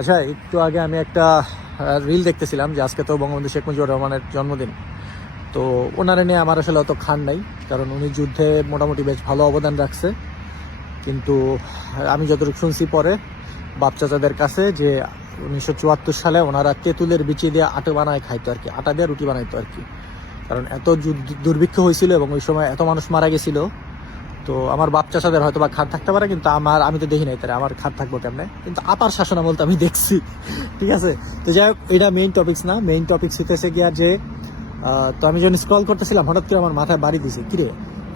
আচ্ছা, একটু আগে আমি একটা রিল দেখতেছিলাম যে আজকে তো বঙ্গবন্ধু শেখ মুজিবুর রহমানের জন্মদিন। তো ওনারা নিয়ে আমার আসলে অত খান নাই, কারণ উনি যুদ্ধে মোটামুটি বেশ ভালো অবদান রাখছে। কিন্তু আমি যতটুকু শুনছি পরে বাপ চাচাদের কাছে যে 1974 সালে ওনারা তেঁতুলের বিচি দিয়ে আটা বানায় খাইতো আর কি, আটা দিয়ে রুটি বানাইতো আর কি। কারণ এত দুর্ভিক্ষ হয়েছিল এবং ওই সময় এত মানুষ মারা গেছিল। তো আমার বাপ চাচাদের হয়তো বা খাট থাকতে পারে, কিন্তু আমি তো দেখি নাই, তারা আমার খাট থাকবো কেমনে, কিন্তু আপার শাসনামল তো আমি দেখছি। ঠিক আছে, তো যাই হোক, এটা মেইন টপিকস না। মেইন টপিকস হইতেছে গিয়া যে তো আমি যখন স্ক্রল করতেছিলাম হঠাৎ করে আমার মাথায় বাড়ি দিছে, কিরে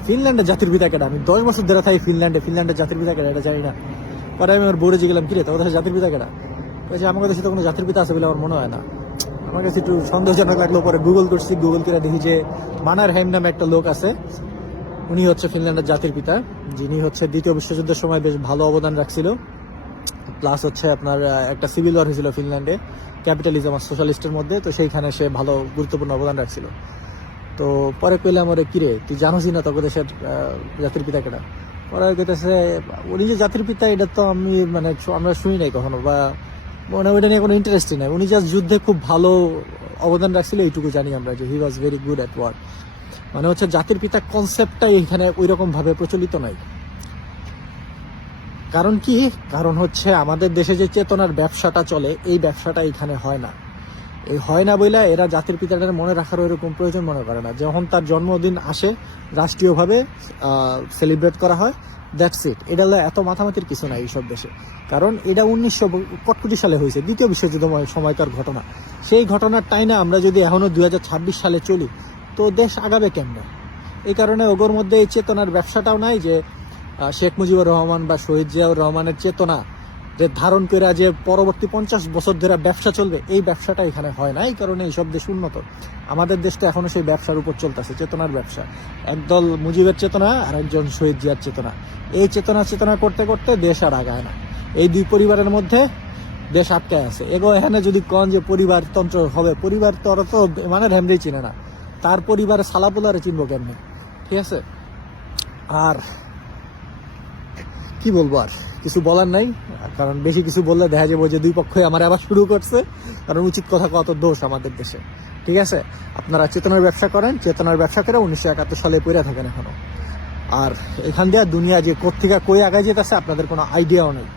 ফিনল্যান্ডের জাতির পিতা কেটা? আমি 10 বছর ধরে থাকি ফিনল্যান্ডের জাতির পিতা কেটা এটা জানি না। পরে আমি আমার বোর্ডে গেলাম, কিরে তোর কাছে জাতির পিতা কেটা? বলছে আমার কাছে তো কোনো জাতির পিতা আছে বলে আমার মনে হয় না। আমার কাছে একটু সন্দেহজনক লাগলো। পরে গুগল করছি, গুগল করে দেখি যে মানার হেম নামে একটা লোক আছে, উনি হচ্ছে ফিনল্যান্ডের জাতির পিতা, যিনি হচ্ছে দ্বিতীয় বিশ্বযুদ্ধের সময় বেশ ভালো অবদান রাখছিল। প্লাস হচ্ছে আপনার একটা সিভিল ওয়ার হয়েছিল ফিনল্যান্ডে, ক্যাপিটালিজম আর সোশ্যালিস্টের মধ্যে, তো সেইখানে সে ভালো গুরুত্বপূর্ণ অবদান রাখছিল। তো পরে কইলাম, ওরে কিরে তুই জানোসই না তোকে দেশের জাতির পিতা কেটা? পরে কইতেছে উনি যে জাতির পিতা এটা তো আমি মানে আমরা শুনি নাই কখনো, বা মানে ওইটা নিয়ে কোনো ইন্টারেস্টই নাই। উনি জাস্ট যুদ্ধে খুব ভালো অবদান রাখছিল এইটুকু জানি আমরা, যে he was very good at war. মানে হচ্ছে জাতির পিতা কনসেপ্টটাই এখানে ওই রকম ভাবে প্রচলিত নাই। কারণ কি? কারণ হচ্ছে আমাদের দেশে যে চেতনার ব্যবসাটা চলে, এই ব্যবসাটা এখানে হয় না। এই হয় না বইলা এরা জাতির পিতাটার মনে রাখার ওইরকম প্রয়োজন মনে করে না। যখন তার জন্মদিন আসে রাষ্ট্রীয়ভাবে সেলিব্রেট করা হয়, দ্যাটস ইট। এটা হলো এত মাথামাতির কিছু নাই এইসব দেশে। কারণ এটা 1965 সালে হয়েছে, দ্বিতীয় বিশ্বযুদ্ধ সময়কার ঘটনা। সেই ঘটনার টাইনা আমরা যদি এখনো 2026 সালে চলি, তো দেশ আগাবে কেমনে? এই কারণে ওগোর মধ্যে এই চেতনার ব্যবসাটাও নাই, যে শেখ মুজিবুর রহমান বা শহীদ জিয়াউর রহমানের চেতনা যে ধারণ করে যে পরবর্তী 50 বছর ধরে ব্যবসা চলবে, এই ব্যবসাটা এখানে হয় না। এই কারণে এইসব দেশ উন্নত। আমাদের দেশটা এখনো সেই ব্যবসার উপর চলতেছে, চেতনার ব্যবসা। একদল মুজিবের চেতনা আর একজন শহীদ জিয়ার চেতনা, এই চেতনা করতে করতে দেশ আর আগায় না। এই দুই পরিবারের মধ্যে দেশ আটকায় আছে। এখানে যদি কন যে পরিবারতন্ত্র হবে, পরিবার তো ওরা তো মানে হ্যামরেই চিনে না, তার পরিবারের সালাপুলারে চিনবো কেমনে? ঠিক আছে, আর কি বলবো, আর কিছু বলার নাই। কারণ বেশি কিছু বললে দেখা যাবো যে দুই পক্ষই আমার আবার শুরু করছে। কারণ উচিত কথা কত দোষ আমাদের দেশে। ঠিক আছে, আপনারা চেতনার ব্যবসা করেন, চেতনার ব্যবসা করে 1971 সালে পড়ে থাকেন এখনো। আর এখান দিয়ে দুনিয়া যে কোত্থেকে কই আগায় যেতেছে আপনাদের কোনো আইডিয়াও নেই।